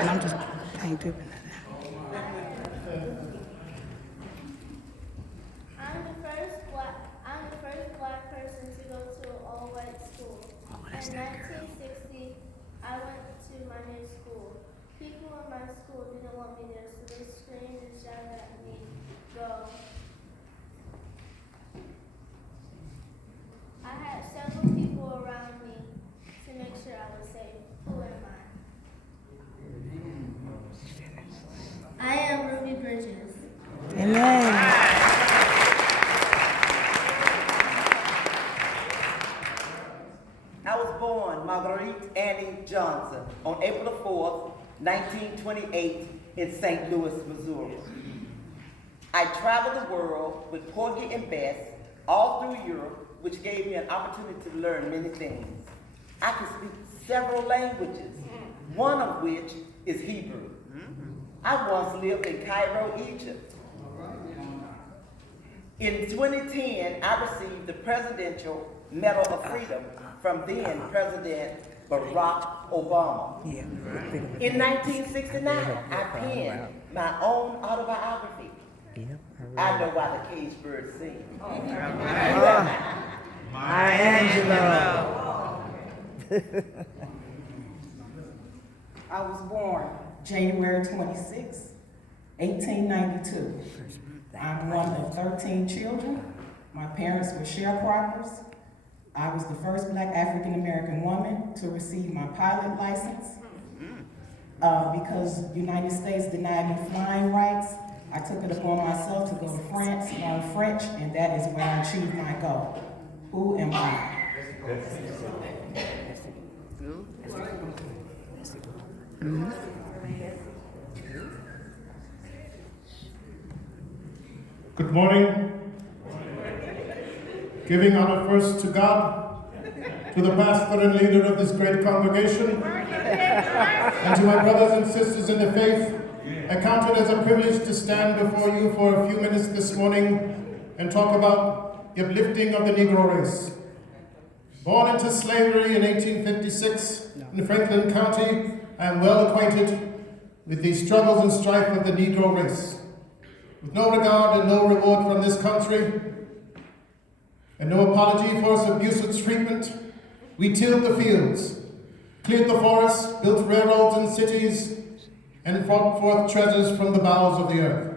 And I ain't doing that. I'm the first black person to go to an all-white school. In 1960, I went to my new school. People in my school didn't want me there, so they screamed and shouted at me, "Go." I had several people around me to make sure I was safe. Who am I? I am Ruby Bridges. Amen. I was born Marguerite Annie Johnson on April the 4th, 1928 in St. Louis, Missouri. I traveled the world with Porgy and Bess all through Europe, which gave me an opportunity to learn many things. I can speak several languages, one of which is Hebrew. I once lived in Cairo, Egypt. In 2010, I received the Presidential Medal of Freedom from then President Barack Obama. In 1969, I penned my own autobiography. I know why the cage birds sing. My Angelo. I was born January 26, 1892. I'm one of 13 children. My parents were sharecroppers. I was the first black African-American woman to receive my pilot license. Because the United States denied me flying rights, I took it upon myself to go to France, learn French, and that is where I achieved my goal. Who am I? Good morning. Giving honor first to God, to the pastor and leader of this great congregation, and to my brothers and sisters in the faith. I count it as a privilege to stand before you for a few minutes this morning and talk about the uplifting of the Negro race. Born into slavery in 1856 in Franklin County, I am well acquainted with the struggles and strife of the Negro race. With no regard and no reward from this country, and no apology for its abusive treatment, we tilled the fields, cleared the forests, built railroads and cities, and brought forth treasures from the bowels of the earth.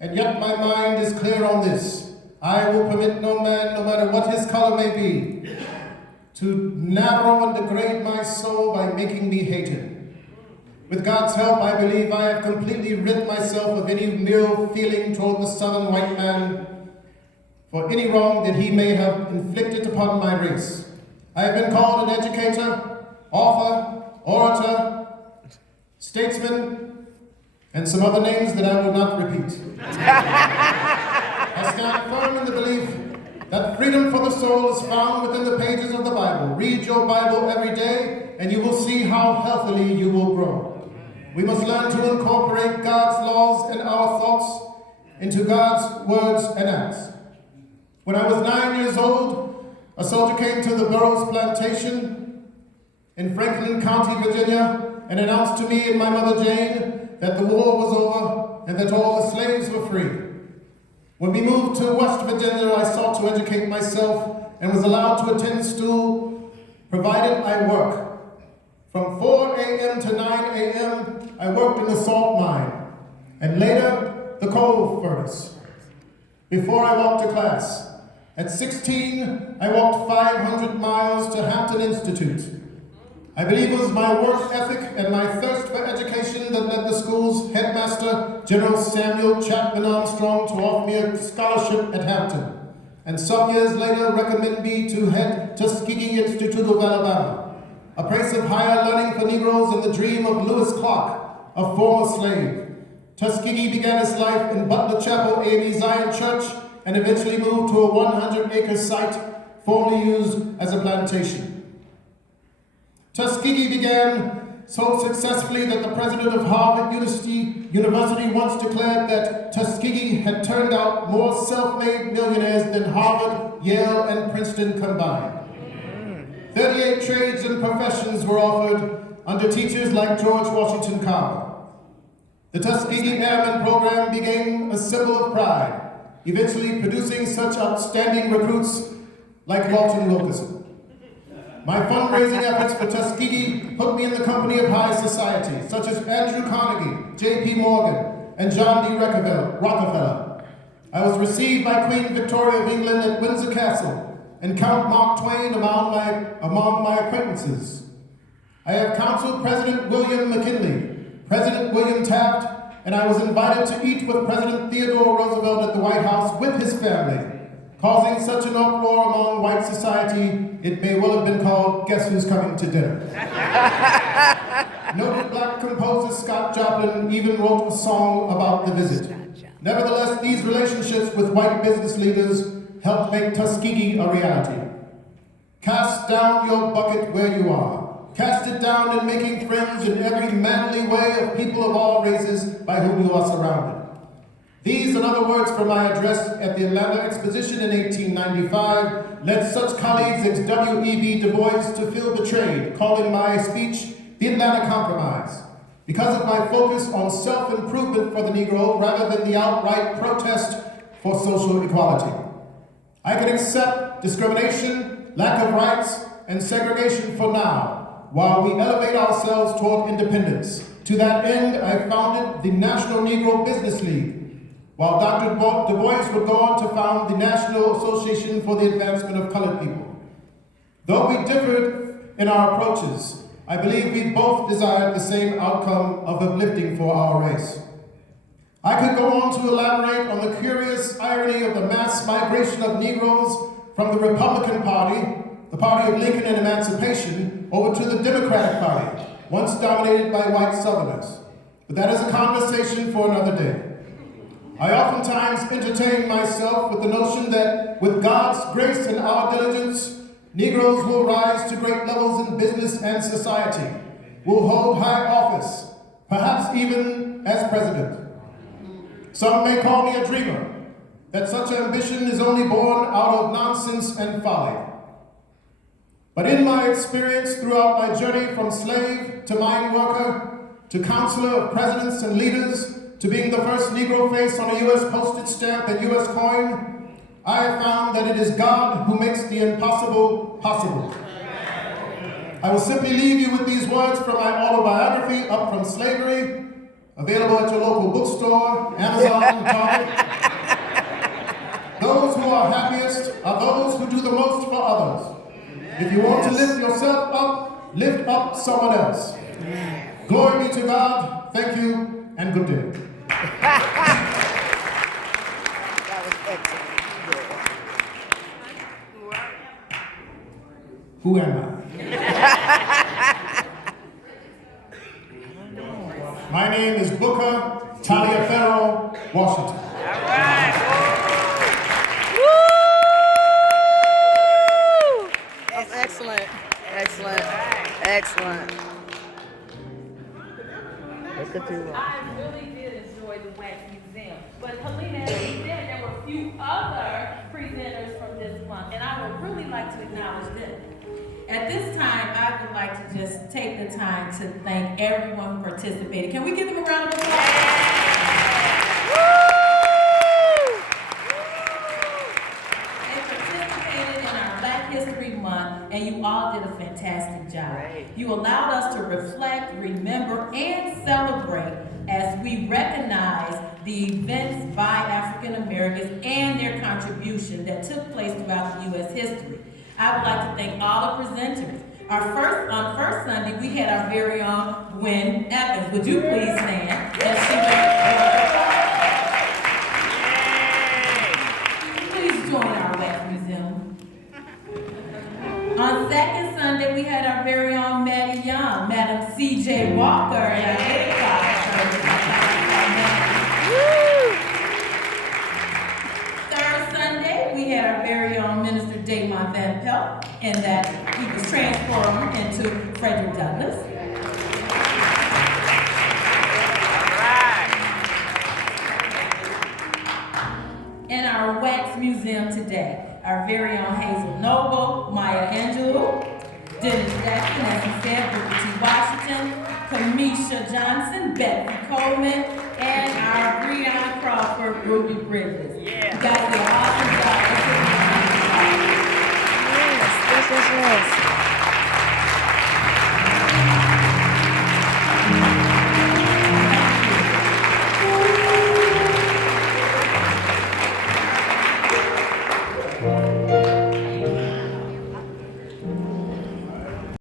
And yet my mind is clear on this: I will permit no man, no matter what his color may be, to narrow and degrade my soul by making me hated. With God's help, I believe I have completely rid myself of any ill feeling toward the southern white man for any wrong that he may have inflicted upon my race. I have been called an educator, author, orator, statesman, and some other names that I will not repeat. I stand firm in the belief that freedom for the soul is found within the pages of the Bible. Read your Bible every day, and you will see how healthily you will grow. We must learn to incorporate God's laws and our thoughts into God's words and acts. When I was 9 years old, a soldier came to the Burroughs plantation in Franklin County, Virginia, and announced to me and my mother Jane that the war was over and that all the slaves were free. When we moved to West Virginia, I sought to educate myself and was allowed to attend school, provided I work. From 4 a.m. to 9 a.m., I worked in the salt mine, and later, the coal furnace. Before I walked to class, at 16, I walked 500 miles to Hampton Institute. I believe it was my work ethic and my thirst for education that led the school's headmaster, General Samuel Chapman Armstrong, to offer me a scholarship at Hampton, and some years later recommended me to head Tuskegee Institute of Alabama, a place of higher learning for Negroes and the dream of Lewis Clark, a former slave. Tuskegee began his life in Butler Chapel AME Zion Church and eventually moved to a 100-acre site formerly used as a plantation. Tuskegee began so successfully that the president of Harvard University once declared that Tuskegee had turned out more self-made millionaires than Harvard, Yale, and Princeton combined. 38 trades and professions were offered, under teachers like George Washington Carver. The Tuskegee Airmen program became a symbol of pride, eventually producing such outstanding recruits like Lawton Wilkerson. My fundraising efforts for Tuskegee put me in the company of high society, such as Andrew Carnegie, J.P. Morgan, and John D. Rockefeller. I was received by Queen Victoria of England at Windsor Castle and Count Mark Twain among my acquaintances. I have counseled President William McKinley, President William Taft, and I was invited to eat with President Theodore Roosevelt at the White House with his family, causing such an uproar among white society, it may well have been called Guess Who's Coming to Dinner. Noted black composer Scott Joplin even wrote a song about the visit. Nevertheless, these relationships with white business leaders helped make Tuskegee a reality. Cast down your bucket where you are. Cast it down in making friends in every manly way of people of all races by whom you are surrounded. These and other words from my address at the Atlanta Exposition in 1895 led such colleagues as W.E.B. Du Bois to feel betrayed, calling my speech the Atlanta Compromise, because of my focus on self-improvement for the Negro rather than the outright protest for social equality. I can accept discrimination, lack of rights, and segregation for now, while we elevate ourselves toward independence. To that end, I founded the National Negro Business League, while Dr. Du Bois would go on to found the National Association for the Advancement of Colored People. Though we differed in our approaches, I believe we both desired the same outcome of uplifting for our race. I could go on to elaborate on the curious irony of the mass migration of Negroes from the Republican Party, the party of Lincoln and Emancipation, over to the Democratic Party, once dominated by white Southerners. But that is a conversation for another day. I oftentimes entertain myself with the notion that with God's grace and our diligence, Negroes will rise to great levels in business and society, will hold high office, perhaps even as president. Some may call me a dreamer, that such ambition is only born out of nonsense and folly. But in my experience throughout my journey from slave to mine worker, to counselor of presidents and leaders, to being the first Negro face on a U.S. postage stamp and U.S. coin, I have found that it is God who makes the impossible possible. I will simply leave you with these words from my autobiography, Up From Slavery, available at your local bookstore, Amazon, Target. Those who are happiest are those who do the most for others. If you want to lift yourself up, lift up someone else. Glory be to God. Thank you, and good day. That was excellent. Who am I? My name is Booker Taliaferro Washington. All right. Woo! That's excellent. Excellent. Excellent. Look at you. I really did enjoy the Wax Museum. But Helena, as you said, there were a few other presenters from this month, and I would really like to acknowledge them. At this time, I would like to just take the time to thank everyone who participated. Can we give them a round of applause? They participated in our Black History Month, and you all did a fantastic job. Right. You allowed us to reflect, remember, and celebrate as we recognize the events by African Americans and their contribution that took place throughout the U.S. history. I would like to thank all the presenters. On first Sunday, we had our very own Gwen Evans. Would you please stand? Please join our Wax Museum. On second Sunday, we had our very own Maddie Young, Madam C.J. Walker, and our Hillcrest. Third Sunday, we had our very own Minister Damon Van Pelt, and that he was transformed into Frederick Douglass. In our Wax Museum today, our very own Hazel Noble, Maya Angelou, Dennis Jackson, as he said, Booker T. Washington, Kamisha Johnson, Betsy Coleman, and our Breon Crawford, Ruby Bridges. You guys get